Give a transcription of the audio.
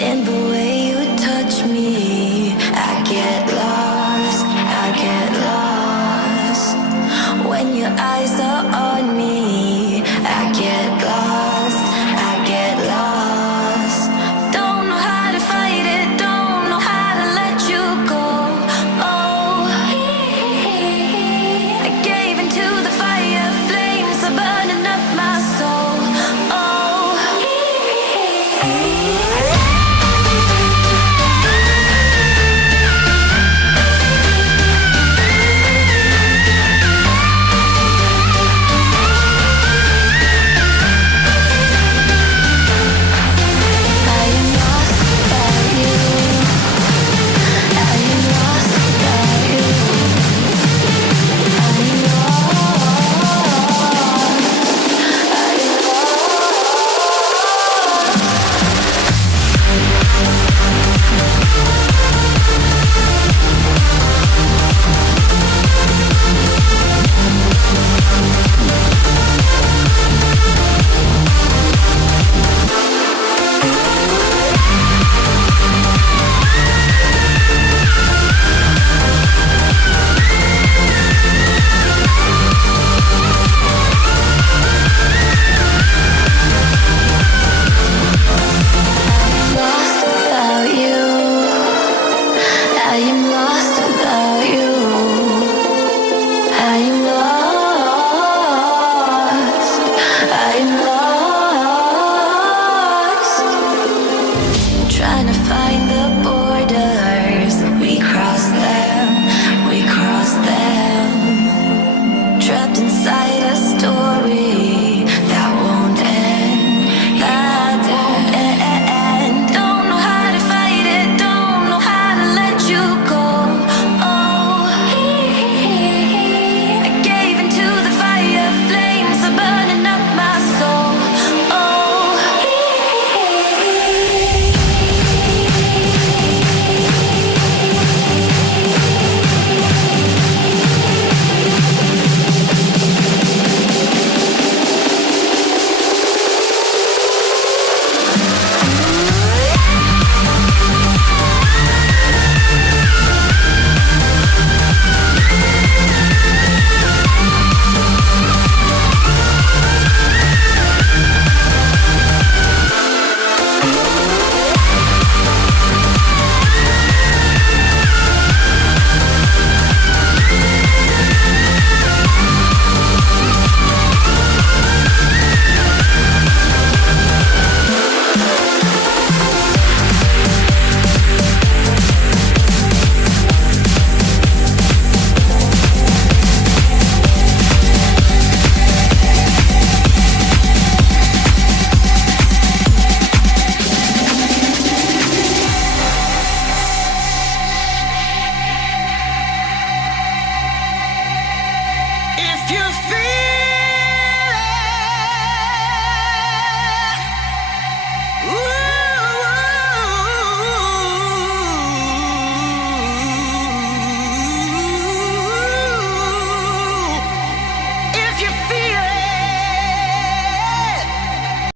In the way you touch me, I get lost, I get lost. When your eyes are on me, I get lost, I get lost. Don't know how to fight it, don't know how to let you go. Oh, I gave into the fire, flames are burning up my soul. Oh, If you feel